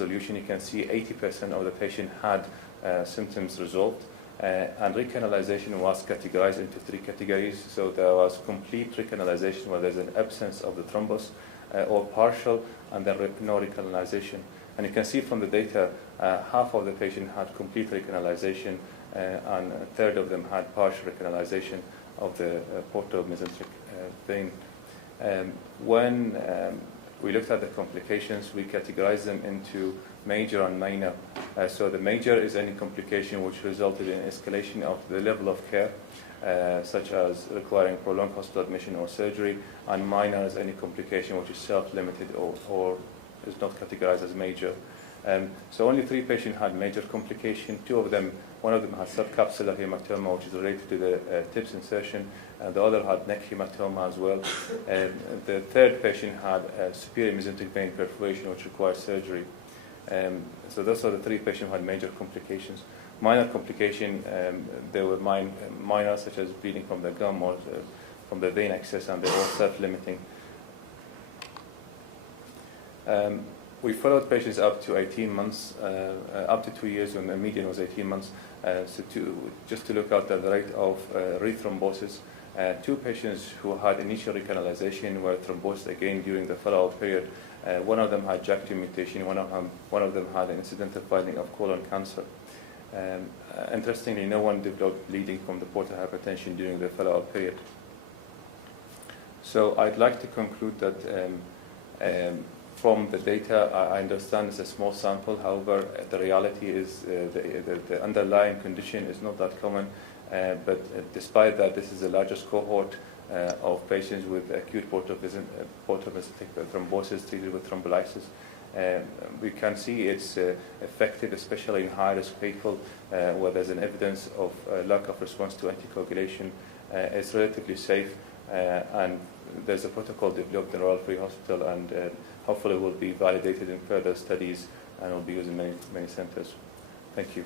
resolution, you can see 80% of the patient had symptoms resolved, and recanalization was categorized into 3 categories. So there was complete recanalization, where there's an absence of the thrombus, or partial, and then no recanalization. And you can see from the data, half of the patient had complete recanalization, and a third of them had partial recanalization of the portal mesenteric vein. When we looked at the complications, we categorized them into major and minor. So the major is any complication which resulted in escalation of the level of care, such as requiring prolonged hospital admission or surgery, and minor is any complication which is self-limited or is not categorized as major. So only 3 patients had major complication. One of them had subcapsular hematoma, which is related to the TIPS insertion, and the other had neck hematoma as well. The third patient had superior mesenteric vein perforation, which required surgery. So those are the 3 patients who had major complications. Minor complication, they were minor, such as bleeding from the gum or from the vein access, and they were self-limiting. We followed patients up to 18 months, up to 2 years, when the median was 18 months, just to look at the rate of rethrombosis. 2 patients who had initial recanalization were thrombosed again during the follow-up period. One of them had JAK2 mutation, one of them had an incidental finding of colon cancer. Interestingly, no one developed bleeding from the portal hypertension during the follow-up period. So I'd like to conclude that from the data, I understand it's a small sample. However, the reality is the underlying condition is not that common. But despite that, this is the largest cohort of patients with acute portal mesenteric thrombosis treated with thrombolysis. We can see it's effective, especially in high-risk people where there's an evidence of lack of response to anticoagulation. It's relatively safe, and there's a protocol developed in Royal Free Hospital, and hopefully will be validated in further studies and will be used in many centers. Thank you.